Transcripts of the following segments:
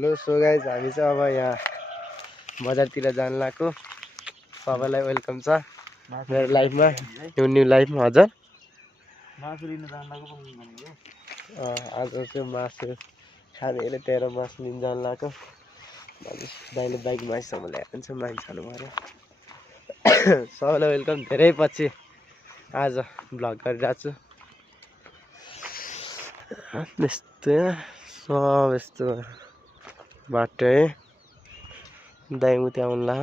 Hello so guys हामी चाहिँ अब यहाँ बजारतिर जान लाग्यो। सबैलाई वेलकम छ मेरो लाइफमा, न्यू लाइफमा। हजुर मासु लिन जान लाग्यो भनेको आज चाहिँ मासु खाने अरे 13 मासु लिन जान लाग्यो। दाइले बाइकमा आइसम्म ल्याइन्छ मान्छेहरू भएर। सबैलाई वेलकम। धेरै पछि आज भ्लग गरिरहेको छु। यस्तो सब यस्तो बाटो है। दाइ उति आउनु ला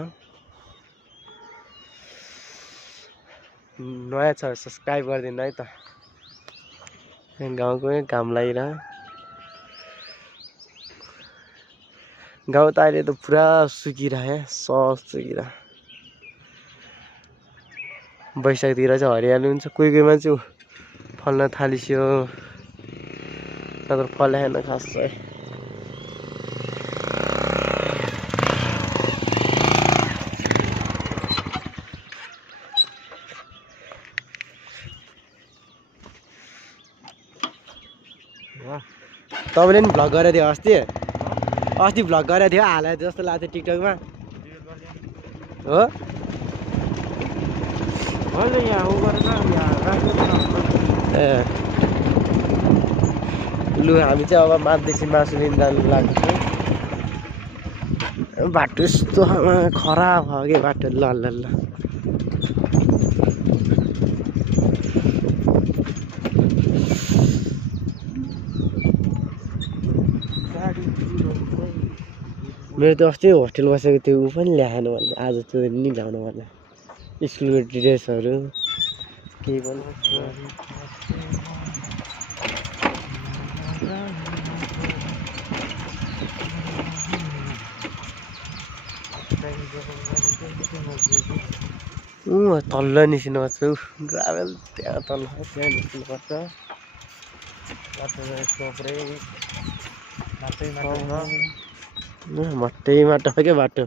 नयाँ छ सब्सक्राइब गरिदिनु है त। गाउँकै काम लागिरह। गाउँ त अहिले त पुरा सुकिरहे, सब सुकिरह। बैशाखतिर चाहिँ हरियाली हुन्छ। कोही कोहीमा चाहिँ फल्न थालिसक्यो, नत्र फलेन खासै। तपाईँले नि भ्लग गरेको थियो अस्ति भ्लग गरेको थियो, हालेको जस्तो लाग्थ्यो टिकटकमा हो। ए लु हामी चाहिँ अब मान्देसी मासु लिन जानु लाग्छ। बाटो यस्तो खराब भयो कि बाटो। ल ल ल मेरो त अस्ति होस्टेल बसेको त्यो ऊ पनि ल्याएन भने आज त्यो नि ल्याउनु पर्ने स्कुलको ड्रेसहरू केही पनि। तल्ल निस्किनुपर्छ। ग्राभेल त्यहाँ तल्ल त्यहाँ निस्किनुपर्छ। मट्टै माटो क्या बाटो।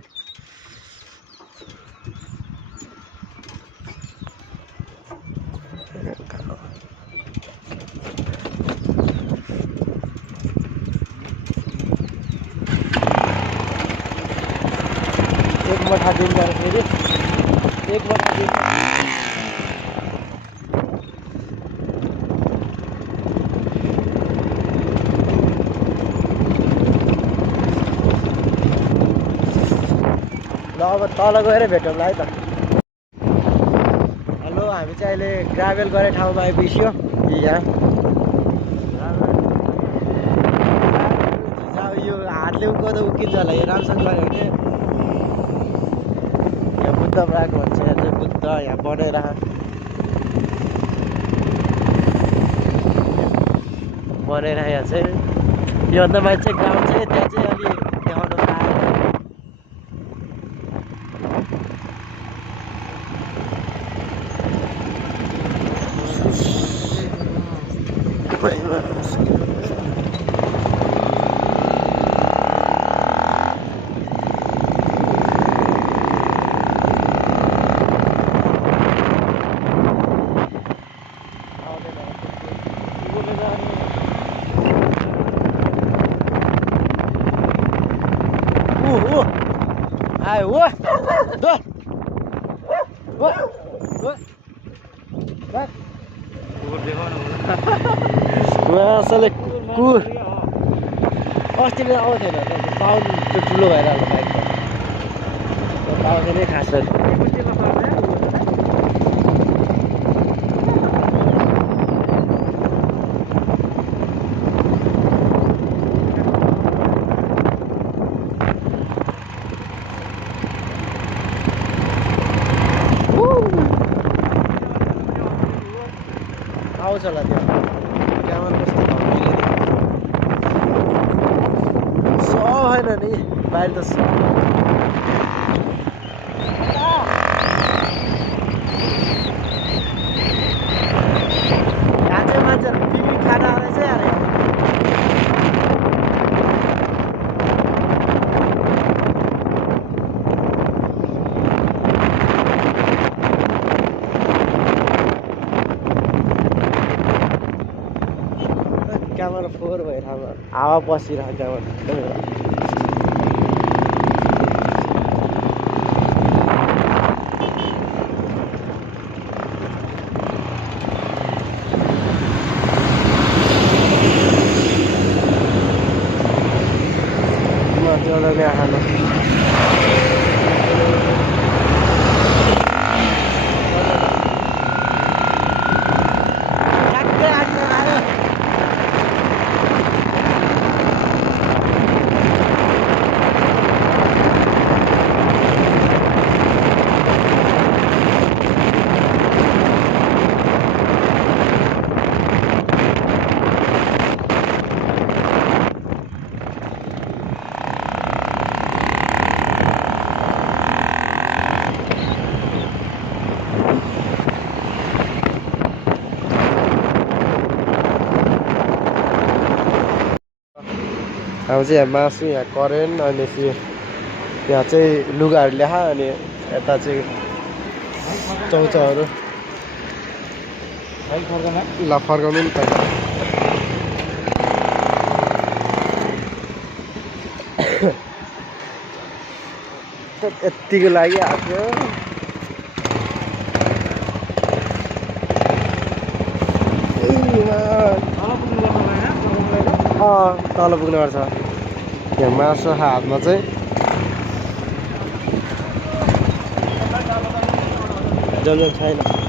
एक मठा दिन जाँदाखेरि एक मठा दिन ल अब तल गएर भेटौँला है त। हेलो हामी चाहिँ अहिले ग्राभेल गर्ने ठाउँमा आइपुग्यो। यहाँ यो हातले उक्काउँदा उक्किन्छ होला। यो राम्रोसँग गऱ्यो भने यहाँ बुद्ध भएको भन्छ। यहाँ चाहिँ बुद्ध यहाँ बनाएर यहाँ चाहिँ योभन्दा मान्छे ग्राउन्ड चाहिँ त्यहाँ चाहिँ अलि देखाउनु पाएन। Ai ua. Doi. Ua. Ua. Bak. Kuur देखाउनु होला। असले कुर अस्ति नै आउँथेन। साउन्ड त्यो ठुलो भएर होला बाइक त। आउँथेन खास गरी। आउँछ होला त्यो क्यामेरा कस्तो छैन नि बाहिर त यहाँ चाहिँ मान्छेहरू पिकनिक खाना आउने चाहिँ अरे क्यामेरा फोहोर भएर हावा पसिरहेको क्यामेरा। ठाउँ चाहिँ यहाँ मासु यहाँ करेन्ट अनि यहाँ चाहिँ लुगाहरू ल्याहा अनि यता चाहिँ चौचाहरू भाइ फर्कना ल फर्काउनु नि पहिला यत्तिको लागि आएको तल पुग्नुपर्छ यहाँ मासु हातमा चाहिँ जम छैन